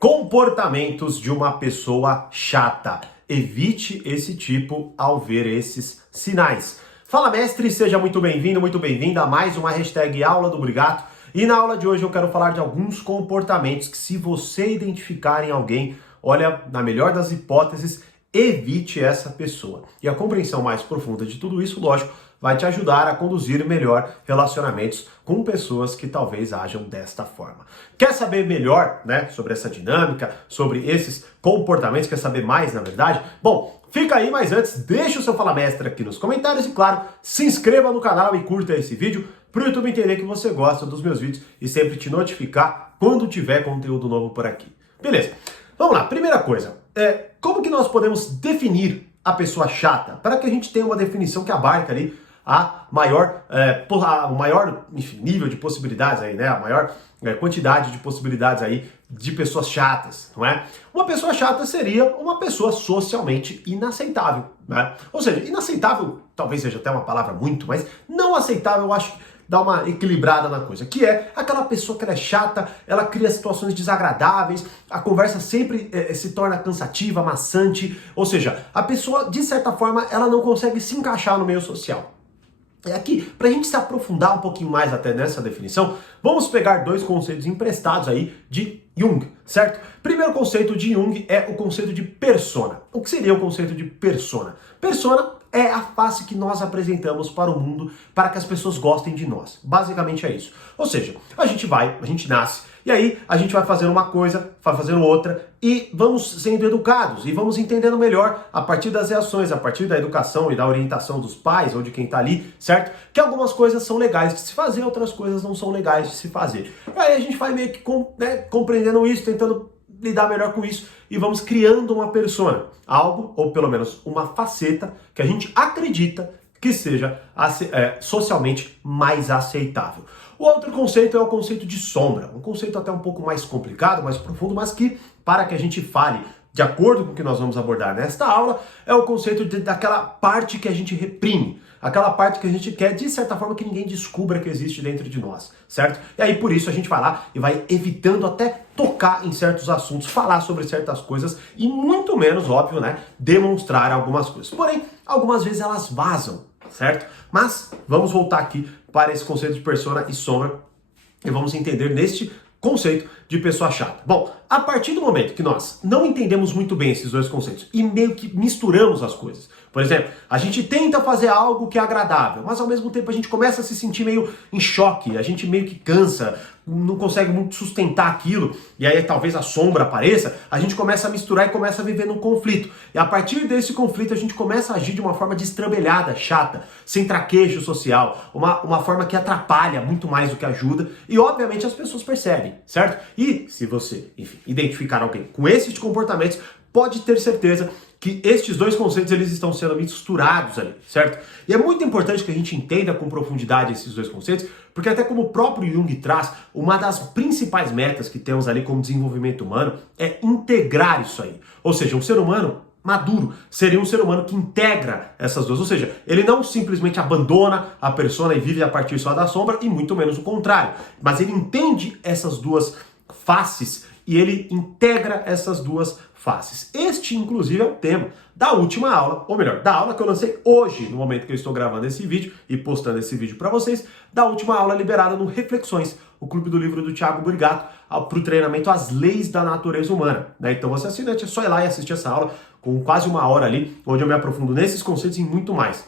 Comportamentos de uma pessoa chata. Evite esse tipo ao ver esses sinais. Fala, mestre, seja muito bem-vindo, muito bem-vinda a mais uma hashtag Aula do Brigato. E na aula de hoje eu quero falar de alguns comportamentos que, se você identificar em alguém, olha, na melhor das hipóteses, evite essa pessoa. E a compreensão mais profunda de tudo isso, lógico, vai te ajudar a conduzir melhor relacionamentos com pessoas que talvez ajam desta forma. Quer saber melhor, sobre essa dinâmica, sobre esses comportamentos? Quer saber mais, na verdade? Bom, fica aí, mas antes, deixa o seu Fala Mestre aqui nos comentários e, claro, se inscreva no canal e curta esse vídeo para o YouTube entender que você gosta dos meus vídeos e sempre te notificar quando tiver conteúdo novo por aqui. Beleza, vamos lá. Primeira coisa, como que nós podemos definir a pessoa chata? Para que a gente tenha uma definição que abarque ali o maior nível de possibilidades aí, a maior quantidade de possibilidades aí de pessoas chatas, não é? Uma pessoa chata seria uma pessoa socialmente inaceitável, né? Ou seja, inaceitável talvez seja até uma palavra muito, mas não aceitável, eu acho que dá uma equilibrada na coisa, que é aquela pessoa que ela é chata, ela cria situações desagradáveis, a conversa sempre se torna cansativa, maçante, ou seja, a pessoa, de certa forma, ela não consegue se encaixar no meio social. Aqui, para a gente se aprofundar um pouquinho mais até nessa definição, vamos pegar dois conceitos emprestados aí de Jung, certo? Primeiro conceito de Jung é o conceito de persona. O que seria o conceito de persona? Persona é a face que nós apresentamos para o mundo para que as pessoas gostem de nós. Basicamente é isso. Ou seja, a gente nasce, e aí a gente vai fazendo uma coisa, vai fazendo outra, e vamos sendo educados, e vamos entendendo melhor a partir das reações, a partir da educação e da orientação dos pais, ou de quem está ali, certo? Que algumas coisas são legais de se fazer, outras coisas não são legais de se fazer. E aí a gente vai meio que compreendendo isso, tentando lidar melhor com isso, e vamos criando uma persona, algo, ou pelo menos uma faceta, que a gente acredita que seja socialmente mais aceitável. O outro conceito é o conceito de sombra, um conceito até um pouco mais complicado, mais profundo, mas que, para que a gente fale de acordo com o que nós vamos abordar nesta aula, é o conceito daquela parte que a gente reprime, aquela parte que a gente quer, de certa forma, que ninguém descubra que existe dentro de nós, certo? E aí, por isso, a gente vai lá e vai evitando até tocar em certos assuntos, falar sobre certas coisas e, muito menos, óbvio, demonstrar algumas coisas. Porém, algumas vezes elas vazam, certo? Mas vamos voltar aqui para esse conceito de persona e sombra e vamos entender neste conceito de pessoa chata. Bom, a partir do momento que nós não entendemos muito bem esses dois conceitos e meio que misturamos as coisas, por exemplo, a gente tenta fazer algo que é agradável, mas ao mesmo tempo a gente começa a se sentir meio em choque, a gente meio que cansa, não consegue muito sustentar aquilo, e aí talvez a sombra apareça, a gente começa a misturar e começa a viver num conflito. E a partir desse conflito a gente começa a agir de uma forma destrambelhada, chata, sem traquejo social, uma forma que atrapalha muito mais do que ajuda, e obviamente as pessoas percebem, certo? E se você, enfim, identificar alguém com esses comportamentos, pode ter certeza que estes dois conceitos eles estão sendo misturados ali, certo? E é muito importante que a gente entenda com profundidade esses dois conceitos, porque até como o próprio Jung traz, uma das principais metas que temos ali como desenvolvimento humano é integrar isso aí. Ou seja, um ser humano maduro seria um ser humano que integra essas duas, ou seja, ele não simplesmente abandona a persona e vive a partir só da sombra, e muito menos o contrário, mas ele entende essas duas faces e ele integra essas duas faces. Este, inclusive, é o tema da última aula, ou melhor, da aula que eu lancei hoje, no momento que eu estou gravando esse vídeo e postando esse vídeo para vocês, da última aula liberada no Reflexões, o clube do livro do Thiago Brigato, para o treinamento As Leis da Natureza Humana. Então você assinante, é só ir lá e assistir essa aula com quase uma hora ali, onde eu me aprofundo nesses conceitos e muito mais.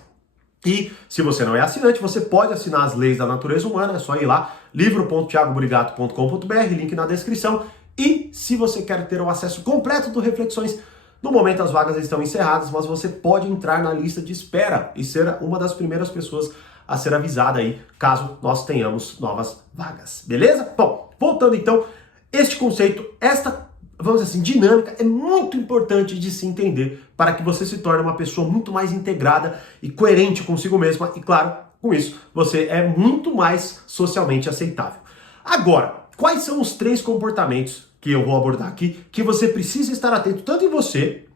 E se você não é assinante, você pode assinar As Leis da Natureza Humana, é só ir lá, livro.thiagobrigato.com.br, link na descrição. E se você quer ter o acesso completo do Reflexões, no momento as vagas estão encerradas, mas você pode entrar na lista de espera e ser uma das primeiras pessoas a ser avisada aí, caso nós tenhamos novas vagas, beleza? Bom, voltando então, este conceito, esta, vamos dizer assim, dinâmica é muito importante de se entender para que você se torne uma pessoa muito mais integrada e coerente consigo mesma e, claro, com isso, você é muito mais socialmente aceitável. Agora, quais são os 3 comportamentos que eu vou abordar aqui, que você precisa estar atento tanto em você,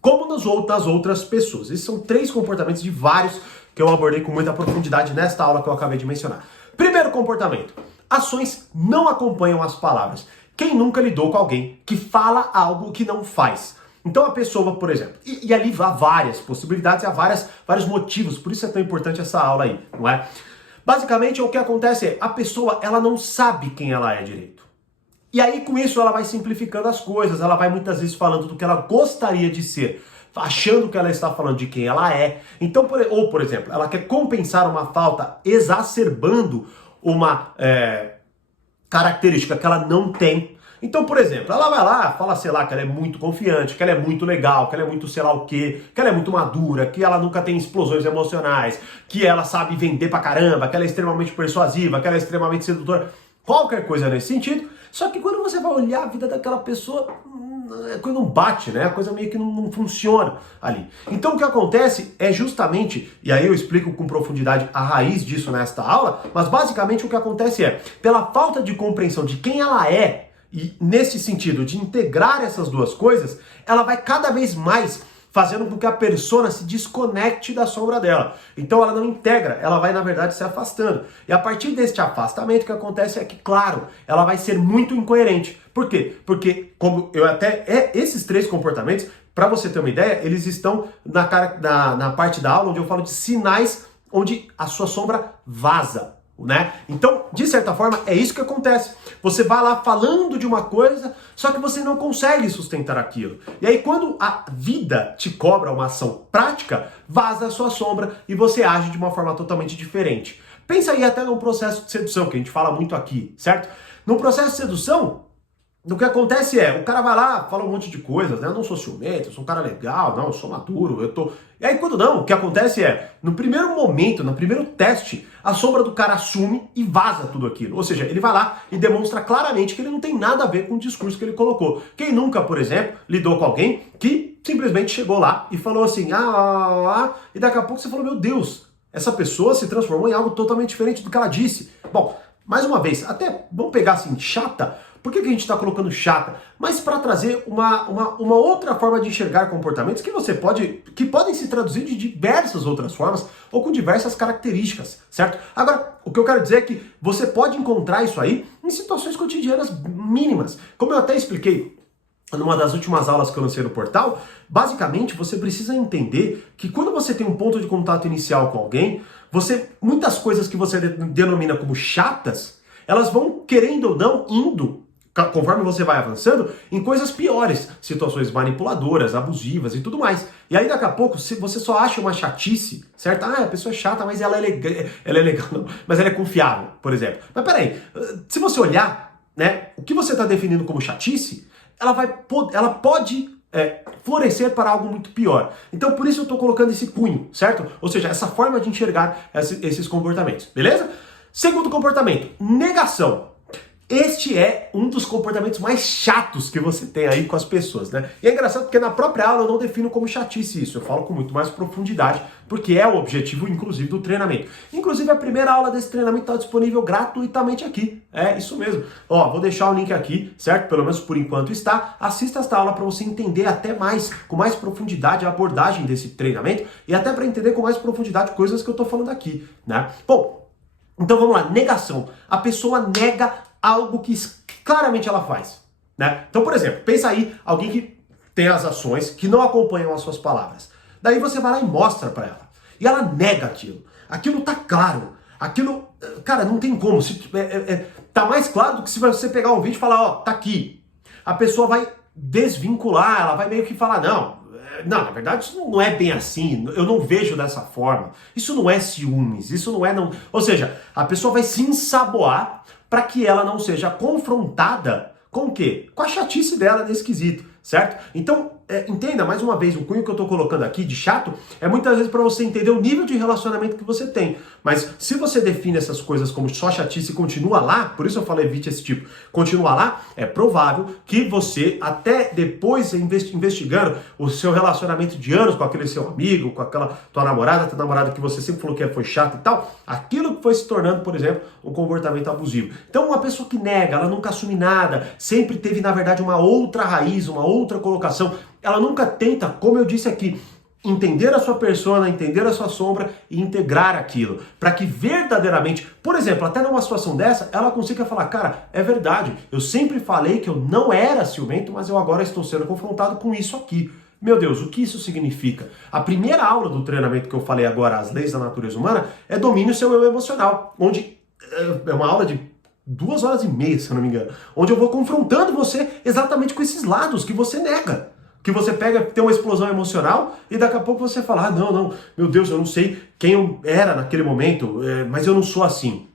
como nas outras pessoas? Esses são 3 comportamentos de vários que eu abordei com muita profundidade nesta aula que eu acabei de mencionar. Primeiro comportamento: ações não acompanham as palavras. Quem nunca lidou com alguém que fala algo que não faz? Então a pessoa, por exemplo, e ali há várias possibilidades, há vários motivos, por isso é tão importante essa aula aí, não é? Basicamente o que acontece é, a pessoa ela não sabe quem ela é direito. E aí com isso ela vai simplificando as coisas, ela vai muitas vezes falando do que ela gostaria de ser, achando que ela está falando de quem ela é. Então, por exemplo, ela quer compensar uma falta exacerbando uma característica que ela não tem. Então, por exemplo, ela vai lá, fala, sei lá, que ela é muito confiante, que ela é muito legal, que ela é muito sei lá o quê, que ela é muito madura, que ela nunca tem explosões emocionais, que ela sabe vender pra caramba, que ela é extremamente persuasiva, que ela é extremamente sedutora, qualquer coisa nesse sentido. Só que quando você vai olhar a vida daquela pessoa, a coisa não bate, né? A coisa meio que não funciona ali. Então o que acontece é justamente, e aí eu explico com profundidade a raiz disso nesta aula, mas basicamente o que acontece é, pela falta de compreensão de quem ela é, e nesse sentido de integrar essas duas coisas, ela vai cada vez mais fazendo com que a persona se desconecte da sombra dela. Então ela não integra, ela vai na verdade se afastando. E a partir deste afastamento o que acontece é que, claro, ela vai ser muito incoerente. Por quê? Porque como eu esses três comportamentos, para você ter uma ideia, eles estão na parte da aula onde eu falo de sinais onde a sua sombra vaza. Né? Então, de certa forma, é isso que acontece. Você vai lá falando de uma coisa, só que você não consegue sustentar aquilo. E aí, quando a vida te cobra uma ação prática, vaza a sua sombra e você age de uma forma totalmente diferente. Pensa aí até num processo de sedução, que a gente fala muito aqui, certo? No processo de sedução, o que acontece é, o cara vai lá, fala um monte de coisas, né? Eu não sou ciumento, eu sou um cara legal, não, eu sou maduro, eu tô... E aí quando não, o que acontece é, no primeiro momento, no primeiro teste, a sombra do cara assume e vaza tudo aquilo. Ou seja, ele vai lá e demonstra claramente que ele não tem nada a ver com o discurso que ele colocou. Quem nunca, por exemplo, lidou com alguém que simplesmente chegou lá e falou assim, e daqui a pouco você falou, meu Deus, essa pessoa se transformou em algo totalmente diferente do que ela disse. Bom, mais uma vez, até vamos pegar assim, chata. Por que a gente está colocando chata? Mas para trazer uma outra forma de enxergar comportamentos que podem se traduzir de diversas outras formas ou com diversas características, certo? Agora, o que eu quero dizer é que você pode encontrar isso aí em situações cotidianas mínimas. Como eu até expliquei numa das últimas aulas que eu lancei no portal, basicamente você precisa entender que quando você tem um ponto de contato inicial com alguém, muitas coisas que você denomina como chatas, elas vão, querendo ou não, indo conforme você vai avançando, em coisas piores, situações manipuladoras, abusivas e tudo mais. E aí daqui a pouco, se você só acha uma chatice, certo? Ah, a pessoa é chata, mas ela é legal, não, mas ela é confiável, por exemplo. Mas peraí, se você olhar, né, o que você está definindo como chatice, ela pode florescer para algo muito pior. Então por isso eu estou colocando esse cunho, certo? Ou seja, essa forma de enxergar esses comportamentos, beleza? Segundo comportamento, negação. Este é um dos comportamentos mais chatos que você tem aí com as pessoas, né? E é engraçado porque na própria aula eu não defino como chatice isso, eu falo com muito mais profundidade, porque é o objetivo, inclusive, do treinamento. Inclusive, a primeira aula desse treinamento está disponível gratuitamente aqui. É isso mesmo. Ó, vou deixar o link aqui, certo? Pelo menos por enquanto está. Assista esta aula para você entender até mais, com mais profundidade, a abordagem desse treinamento e até para entender com mais profundidade coisas que eu estou falando aqui, né? Bom, então vamos lá, negação. A pessoa nega algo que claramente ela faz, né? Então, por exemplo, pensa aí alguém que tem as ações que não acompanham as suas palavras. Daí você vai lá e mostra para ela. E ela nega aquilo. Aquilo tá claro. Aquilo, cara, não tem como. Tá mais claro do que se você pegar um vídeo e falar, ó, tá aqui. A pessoa vai desvincular, ela vai meio que falar, não, na verdade isso não é bem assim, eu não vejo dessa forma. Isso não é ciúmes, isso não é... Não... Ou seja, a pessoa vai se ensaboar para que ela não seja confrontada com o quê? Com a chatice dela nesse quesito, certo? Então, entenda, mais uma vez, o cunho que eu tô colocando aqui de chato é muitas vezes para você entender o nível de relacionamento que você tem. Mas se você define essas coisas como só chatice e continua lá, por isso eu falo evite esse tipo, continua lá, é provável que você, até depois investigando o seu relacionamento de anos com aquele seu amigo, com aquela tua namorada que você sempre falou que foi chato e tal, aquilo que foi se tornando, por exemplo, um comportamento abusivo. Então, uma pessoa que nega, ela nunca assume nada, sempre teve, na verdade, uma outra raiz, uma outra colocação, ela nunca tenta, como eu disse aqui, entender a sua persona, entender a sua sombra e integrar aquilo, para que verdadeiramente, por exemplo, até numa situação dessa, ela consiga falar, cara, é verdade, eu sempre falei que eu não era ciumento, mas eu agora estou sendo confrontado com isso aqui. Meu Deus, o que isso significa? A primeira aula do treinamento que eu falei agora, As Leis da Natureza Humana, é Domine o Seu Eu Emocional, onde é uma aula de 2 horas e meia, se eu não me engano, onde eu vou confrontando você exatamente com esses lados que você nega. Que você pega, tem uma explosão emocional e daqui a pouco você fala, não, meu Deus, eu não sei quem eu era naquele momento, mas eu não sou assim.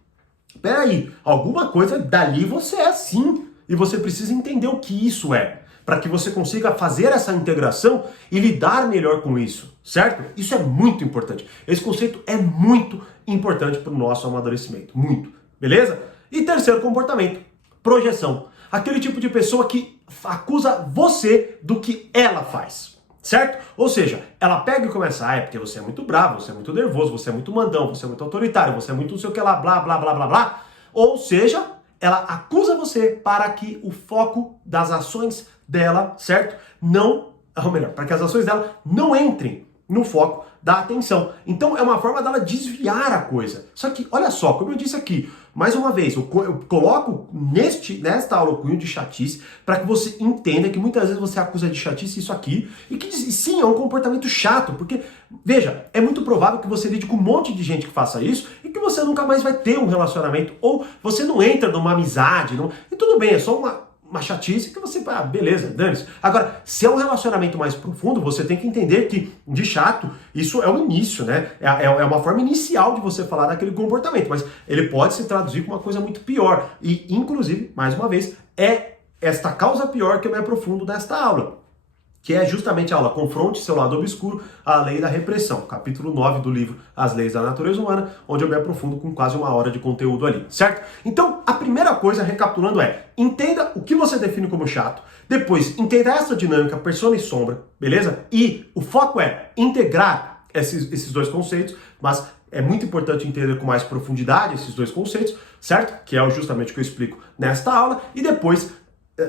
Peraí, alguma coisa dali você é assim e você precisa entender o que isso é, para que você consiga fazer essa integração e lidar melhor com isso, certo? Isso é muito importante. Esse conceito é muito importante para o nosso amadurecimento, muito, beleza? E terceiro comportamento, projeção. Aquele tipo de pessoa que acusa você do que ela faz, certo? Ou seja, ela pega e começa, é porque você é muito bravo, você é muito nervoso, você é muito mandão, você é muito autoritário, você é muito não sei o que lá, blá, blá, blá, blá, blá. Ou seja, ela acusa você para que o foco das ações dela, certo? Ou melhor, para que as ações dela não entrem no foco da atenção. Então é uma forma dela desviar a coisa. Só que, olha só, como eu disse aqui, mais uma vez, eu coloco nesta aula o cunho de chatice para que você entenda que muitas vezes você acusa de chatice isso aqui e que sim, é um comportamento chato, porque, veja, é muito provável que você lide com um monte de gente que faça isso e que você nunca mais vai ter um relacionamento ou você não entra numa amizade, não, e tudo bem, é só uma chatice que você, beleza, dane-se. Agora, se é um relacionamento mais profundo, você tem que entender que, de chato, isso é o início, né? É uma forma inicial de você falar daquele comportamento, mas ele pode se traduzir com uma coisa muito pior. E, inclusive, mais uma vez, é esta causa pior que eu me aprofundo nesta aula, que é justamente a aula Confronte Seu Lado Obscuro, a Lei da Repressão, capítulo 9 do livro As Leis da Natureza Humana, onde eu me aprofundo com quase 1 hora de conteúdo ali, certo? Então, a primeira coisa, recapitulando, entenda o que você define como chato, depois, entenda essa dinâmica, persona e sombra, beleza? E o foco é integrar esses dois conceitos, mas é muito importante entender com mais profundidade esses dois conceitos, certo? Que é justamente o que eu explico nesta aula, e depois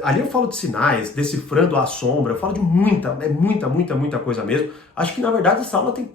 ali eu falo de sinais, decifrando a sombra, eu falo de muita coisa mesmo. Acho que, na verdade, essa aula tem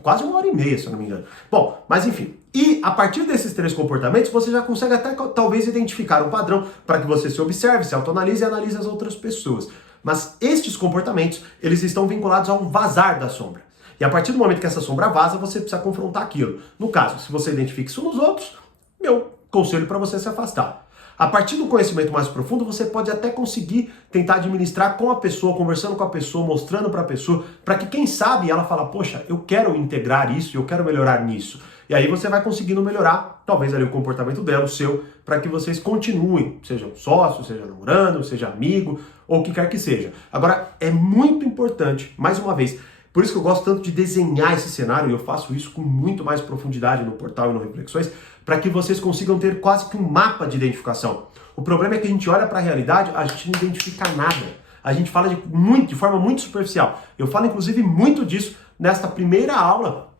quase 1 hora e meia, se eu não me engano. Bom, mas enfim. E a partir desses 3 comportamentos, você já consegue até talvez identificar um padrão para que você se observe, se autoanalise e analise as outras pessoas. Mas estes comportamentos, eles estão vinculados a um vazar da sombra. E a partir do momento que essa sombra vaza, você precisa confrontar aquilo. No caso, se você identifica isso nos outros, meu conselho para você se afastar. A partir do conhecimento mais profundo, você pode até conseguir tentar administrar com a pessoa, conversando com a pessoa, mostrando para a pessoa, para que quem sabe ela fala, poxa, eu quero integrar isso, eu quero melhorar nisso. E aí você vai conseguindo melhorar, talvez ali o comportamento dela, o seu, para que vocês continuem, sejam sócios, seja namorando, seja amigo, ou o que quer que seja. Agora, é muito importante, mais uma vez, por isso que eu gosto tanto de desenhar esse cenário, e eu faço isso com muito mais profundidade no portal e no Reflexões, para que vocês consigam ter quase que um mapa de identificação. O problema é que a gente olha para a realidade, a gente não identifica nada. A gente fala de forma muito superficial. Eu falo, inclusive, muito disso nesta primeira aula,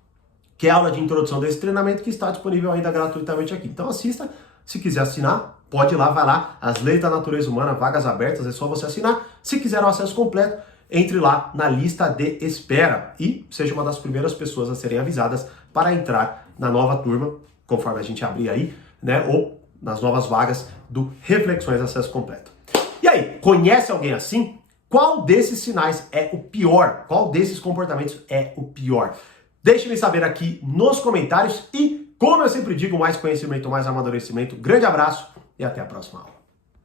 que é a aula de introdução desse treinamento, que está disponível ainda gratuitamente aqui. Então assista, se quiser assinar, pode ir lá, vai lá. As Leis da Natureza Humana, vagas abertas, é só você assinar. Se quiser o acesso completo, entre lá na lista de espera e seja uma das primeiras pessoas a serem avisadas para entrar na nova turma, conforme a gente abrir aí, né, ou nas novas vagas do Reflexões Acesso Completo. E aí, conhece alguém assim? Qual desses sinais é o pior? Qual desses comportamentos é o pior? Deixe-me saber aqui nos comentários e, como eu sempre digo, mais conhecimento, mais amadurecimento. Grande abraço e até a próxima aula.